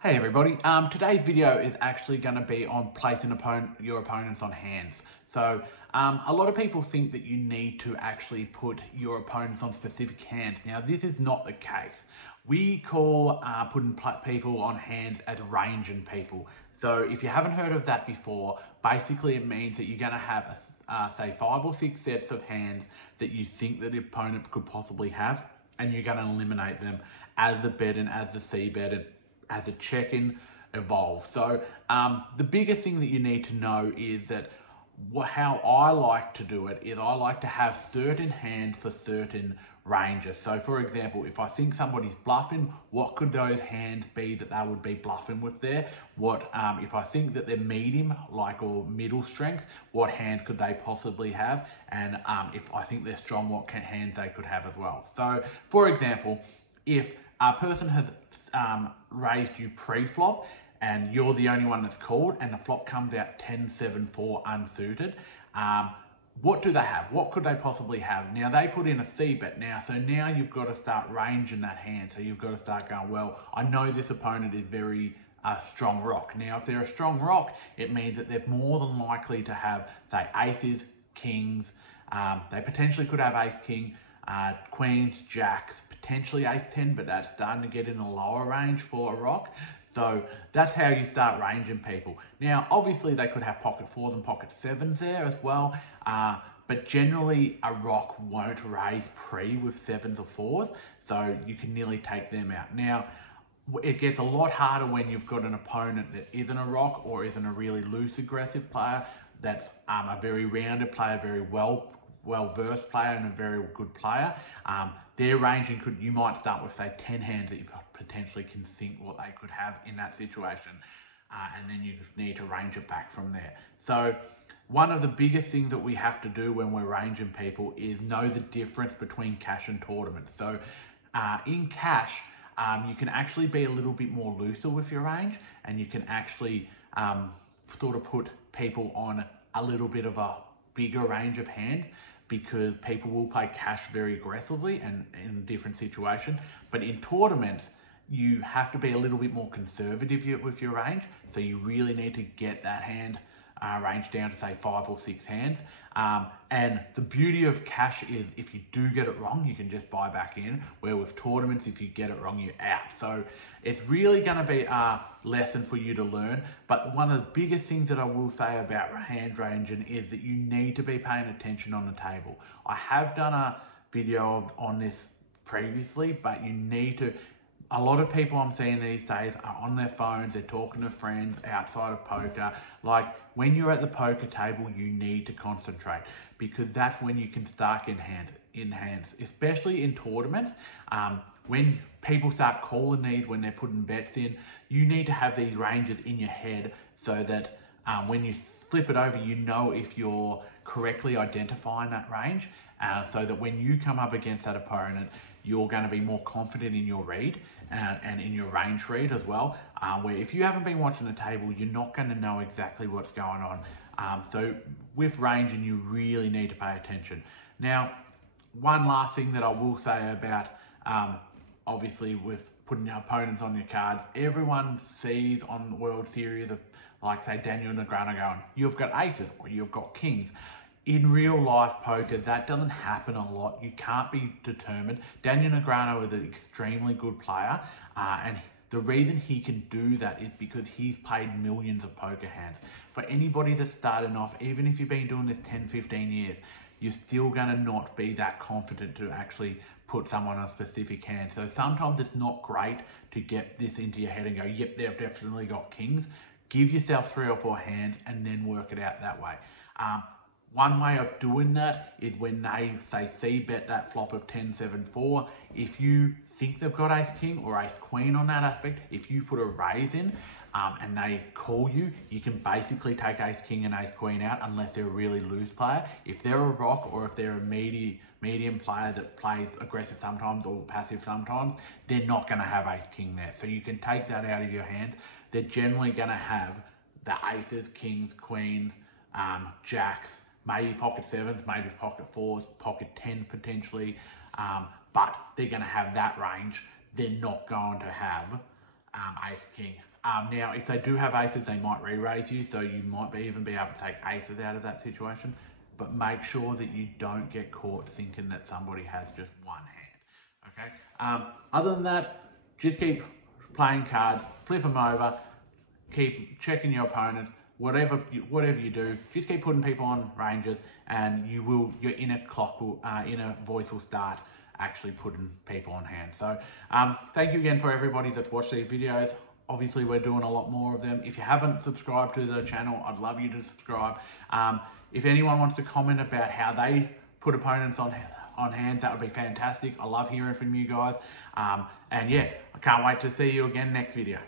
Hey everybody, today's video is actually going to be on placing your opponents on hands. So a lot of people think that you need to actually put your opponents on specific hands. Now this is not the case. We call putting people on hands as ranging people. So if you haven't heard of that before, basically it means that you're going to have say 5 or 6 sets of hands that you think that the opponent could possibly have, and you're going to eliminate them as the bet and as the C bet as a check-in evolves. So the biggest thing that you need to know is that how I like to do it is I like to have certain hands for certain ranges. So for example, if I think somebody's bluffing, what could those hands be that they would be bluffing with there? What if I think that they're medium, or middle strength, what hands could they possibly have? And if I think they're strong, what hands they could have as well. So for example, if a person has raised you pre-flop and you're the only one that's called and the flop comes out 10-7-4 unsuited, what do they have? What could they possibly have? Now they put in a C bet now, so now you've got to start ranging that hand. So you've got to start going, well, I know this opponent is very strong rock. Now if they're a strong rock, it means that they're more than likely to have, say, aces, kings, they potentially could have ace king, queens, jacks, potentially ace-10, but that's starting to get in the lower range for a rock. So that's how you start ranging people. Now, obviously they could have pocket 4s and pocket 7s there as well, but generally a rock won't raise pre with 7s or 4s, so you can nearly take them out. Now, it gets a lot harder when you've got an opponent that isn't a rock or isn't a really loose aggressive player, that's a very rounded player, very well-versed player and a very good player. Their ranging you might start with, say, 10 hands that you potentially can think what they could have in that situation. And then you need to range it back from there. So one of the biggest things that we have to do when we're ranging people is know the difference between cash and tournaments. So in cash, you can actually be a little bit more looser with your range, and you can actually sort of put people on a little bit of a bigger range of hands, because people will play cash very aggressively and in a different situation. But in tournaments, you have to be a little bit more conservative with your range. So you really need to get that hand range down to, say, 5 or 6 hands. And the beauty of cash is if you do get it wrong, you can just buy back in, where with tournaments, if you get it wrong, you're out. So it's really going to be a lesson for you to learn. But one of the biggest things that I will say about hand ranging is that you need to be paying attention on the table. I have done a video on this previously, but you need to. A lot of people I'm seeing these days are on their phones, they're talking to friends outside of poker. Like, when you're at the poker table, you need to concentrate, because that's when you can start in hands, especially in tournaments. When people start calling these, when they're putting bets in, you need to have these ranges in your head so that when you flip it over, you know if you're correctly identifying that range, so that when you come up against that opponent, you're going to be more confident in your read and in your range read as well, where if you haven't been watching the table, you're not going to know exactly what's going on. So with ranging, you really need to pay attention. Now, one last thing that I will say about, obviously, with putting your opponents on your cards, everyone sees on World Series of, like, say, Daniel Negreanu going, you've got aces or you've got kings. In real life poker, that doesn't happen a lot. You can't be determined. Daniel Negreanu is an extremely good player, and the reason he can do that is because he's played millions of poker hands. For anybody that's starting off, even if you've been doing this 10, 15 years, you're still going to not be that confident to actually put someone on a specific hand. So sometimes it's not great to get this into your head and go, yep, they've definitely got kings. Give yourself 3 or 4 hands and then work it out that way. One way of doing that is when they, say, C-bet that flop of 10-7-4, if you think they've got ace-king or ace-queen on that aspect, if you put a raise in and they call you, you can basically take ace-king and ace-queen out unless they're a really loose player. If they're a rock, or if they're a medium player that plays aggressive sometimes or passive sometimes, they're not going to have ace-king there. So you can take that out of your hand. They're generally going to have the aces, kings, queens, jacks, maybe pocket 7s, maybe pocket 4s, pocket 10s potentially, but they're going to have that range. They're not going to have ace, king. Now, if they do have aces, they might re-raise you, so you might even be able to take aces out of that situation. But make sure that you don't get caught thinking that somebody has just one hand, okay? Other than that, just keep playing cards, flip them over, keep checking your opponents, whatever you do, just keep putting people on ranges, and your inner voice will start actually putting people on hand. So thank you again for everybody that's watched these videos. Obviously, we're doing a lot more of them. If you haven't subscribed to the channel, I'd love you to subscribe. If anyone wants to comment about how they put opponents on hands, that would be fantastic. I love hearing from you guys. And yeah, I can't wait to see you again next video.